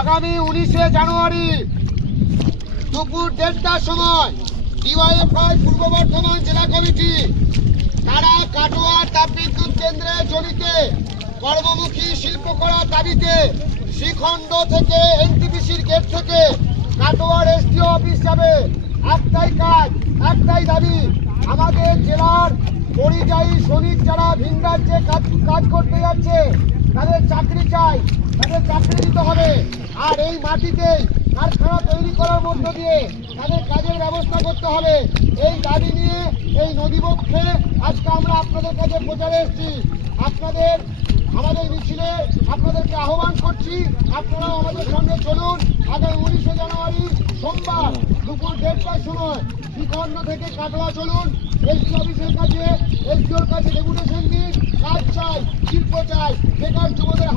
আগামী উনিশে জানুয়ারি দুপুর দেড়টার সময় ডিওয়াইএফআই পূর্ব বর্ধমান জেলা কমিটি তারা কাটোয়া তাপবিদ্যুৎ কেন্দ্রে জড়িতে কর্মমুখী শিল্পকলা দাবিতে শ্রীখণ্ড থেকে এনটিপিসির গেট থেকে কাটোয়ার এসডিও অফিস যাবে, একটাই কাজ, একটাই দাবি, আমাদের জেলার পরিযায়ী শ্রমিক যারা ভিন রাজ্যে কাজ করতে যাচ্ছে, তাদের চাকরি চাই, তাদের চাকরি দিতে হবে। আর এই মাটিতেই কারখানা তৈরি করার মধ্য দিয়ে তাদের কাজের ব্যবস্থা করতে হবে। এই দাবি নিয়ে এই নদীবক্ষে আজকে আমরা আপনাদের কাছে প্রচারে এসেছি। আপনাদের, আমাদের মিছিলে আপনাদেরকে আহ্বান করছি, আপনারাও আমাদের সঙ্গে চলুন। আগামী উনিশে জানুয়ারি সোমবার দুপুর দেড়টার সময় শ্রীখণ্ড থেকে কাটোয়া চলুন। এসডি অফিসের কাছে, এসডিওর কাছে ডেপুটেশন দিন কাজ চাই, শিল্প চাই, বেকার যুবদের